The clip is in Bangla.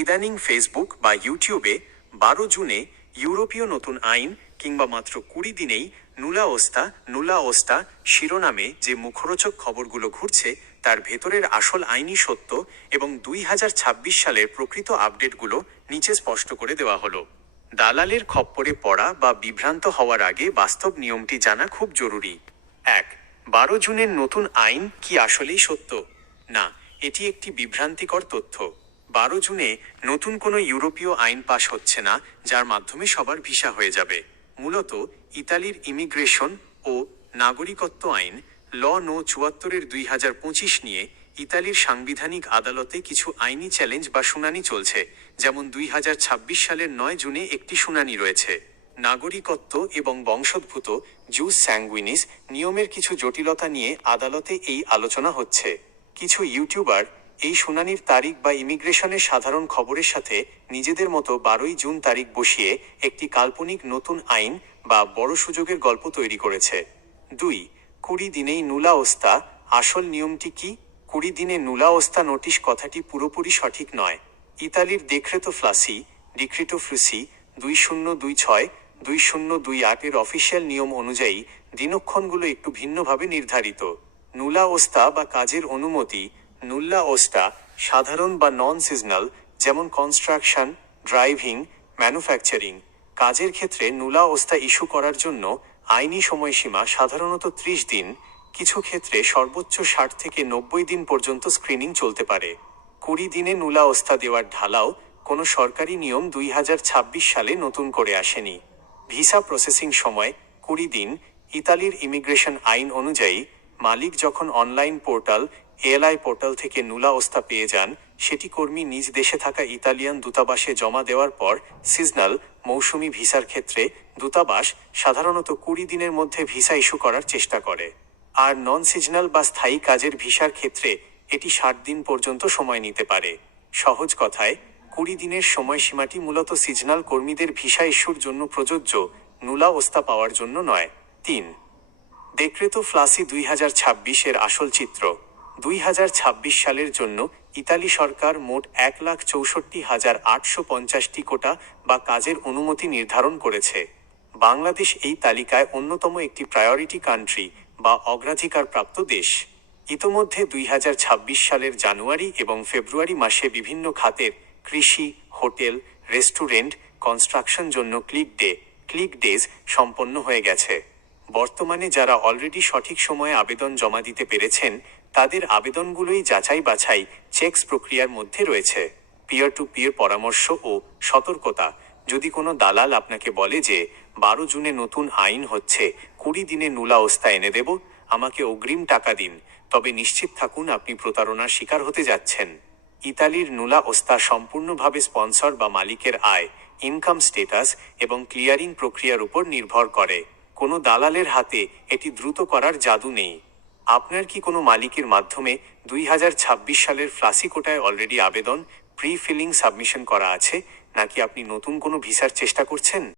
ইদানিং ফেসবুক বা ইউটিউবে 12 জুনে ইউরোপীয় নতুন আইন কিংবা মাত্র 20 দিনেই নুলা ওস্তা শিরোনামে যে মুখরোচক খবরগুলো ঘুরছে তার ভেতরের আসল আইনি সত্য এবং 2026 সালের প্রকৃত আপডেটগুলো নিচে স্পষ্ট করে দেওয়া হলো। দালালের খপ্পরে পড়া বা বিভ্রান্ত হওয়ার আগে বাস্তব নিয়মটি জানা খুব জরুরি। 1. 12 জুনের নতুন আইন কি আসলেই সত্য? না, এটি একটি বিভ্রান্তিকর তথ্য। 12 জুনে নতুন কোনো ইউরোপীয় আইন পাশ হচ্ছে না যার মাধ্যমে সবার ভিসা হয়ে যাবে। মূলত ইতালির ইমিগ্রেশন ও নাগরিকত্ব আইন ল নো 74/2025 নিয়ে ইতালির সাংবিধানিক আদালতে কিছু আইনি চ্যালেঞ্জ বা শুনানি চলছে, যেমন 2026 সালের 9 জুনে একটি শুনানি রয়েছে। নাগরিকত্ব এবং বংশোদ্ভূত জুস স্যাঙ্গুইনিস নিয়মের কিছু জটিলতা নিয়ে আদালতে এই আলোচনা হচ্ছে। কিছু ইউটিউবার এই শুনানির তারিখ বা ইমিগ্রেশনের সাধারণ খবরের সাথে নিজেদের মতো 12 জুন তারিখ বসিয়ে একটি কাল্পনিক নতুন আইন বা বড় সুযোগের গল্প তৈরি করেছে। 2. 20 দিনেই নুলা ওস্তা। আসল নিয়মটি কি? 20 দিনে নুলা ওস্তা নোটিশ কথাটি পুরোপুরি সঠিক নয়। ইতালির ডিক্রেতো ফ্লুসি 2026-2028 এর অফিসিয়াল নিয়ম অনুযায়ী দিনক্ষণগুলো একটু ভিন্নভাবে নির্ধারিত। নুলা ওস্তা বা কাজের অনুমতি নুল্লা ওস্টা সাধারণ বা নন সিজনাল, যেমন কনস্ট্রাকশন, ড্রাইভিং, ম্যানুফ্যাকচারিং কাজের ক্ষেত্রে নুলা ওস্তা ইস্যু করার জন্য আইনি সময়সীমা সাধারণত 30 দিন, কিছু ক্ষেত্রে সর্বোচ্চ 60 থেকে 90 দিন পর্যন্ত স্ক্রিনিং চলতে পারে। 20 দিনে নুলা ওস্তা দেওয়ার ঢালাও কোনো সরকারি নিয়ম 2026 সালে নতুন করে আসেনি। ভিসা প্রসেসিং সময় 20 দিন। ইতালির ইমিগ্রেশন আইন অনুযায়ী মালিক যখন অনলাইন পোর্টাল এএলআই পোর্টাল থেকে নুলা ওস্তা পেয়ে যান, সেটি কর্মী নিজ দেশে থাকা ইতালিয়ান দূতাবাসে জমা দেওয়ার পর সিজনাল মৌসুমি ভিসার ক্ষেত্রে দূতাবাস সাধারণত 20 দিনের মধ্যে ভিসা ইস্যু করার চেষ্টা করে। আর নন সিজনাল বা স্থায়ী কাজের ভিসার ক্ষেত্রে এটি 60 দিন পর্যন্ত সময় নিতে পারে। সহজ কথায় 20 দিনের সময়সীমাটি মূলত সিজনাল কর্মীদের ভিসা ইস্যুর জন্য প্রযোজ্য, নুলা ওস্তা পাওয়ার জন্য নয়। 3. ডেক্রেতো ফ্লাসি 2026 এর আসল চিত্র। 2026 সালের জন্য ইতালি সরকার মোট 1,64,850টি কোটা বা কাজের অনুমতি নির্ধারণ করেছে। বাংলাদেশ এই তালিকায় অন্যতম একটি প্রায়োরিটি কান্ট্রি বা অগ্রাধিকারপ্রাপ্ত দেশ। ইতোমধ্যে 2026 সালের জানুয়ারি এবং ফেব্রুয়ারি মাসে বিভিন্ন খাতের কৃষি, হোটেল, রেস্টুরেন্ট, কনস্ট্রাকশন জন্য ক্লিক ডেজ সম্পন্ন হয়ে গেছে। বর্তমানে যারা অলরেডি সঠিক সময়ে আবেদন জমা দিতে পেরেছেন তাদের আবেদনগুলোই যাচাই বাছাই চেকস প্রক্রিয়ার মধ্যে রয়েছে। পিয়ার টু পিয়ার পরামর্শ ও সতর্কতা। যদি কোনো দালাল আপনাকে বলে যে 12 জুনে নতুন আইন হচ্ছে, 20 দিনে নুলা ওস্তা এনে দেব, আমাকে অগ্রিম টাকা দিন, তবে নিশ্চিত থাকুন আপনি প্রতারণার শিকার হতে যাচ্ছেন। ইতালির নুলা ওস্তা সম্পূর্ণভাবে স্পন্সর বা মালিকের আয়, ইনকাম স্টেটাস এবং ক্লিয়ারিং প্রক্রিয়ার উপর নির্ভর করে। কোনো দালালের হাতে এটি দ্রুত করার জাদু নেই। আপনার কি কোনো মালিকের মাধ্যমে 2026 সালের ফ্লাসি কোটায় অলরেডি আবেদন প্রি ফিলিং সাবমিশন করা আছে, নাকি আপনি নতুন কোনো ভিসার চেষ্টা করছেন?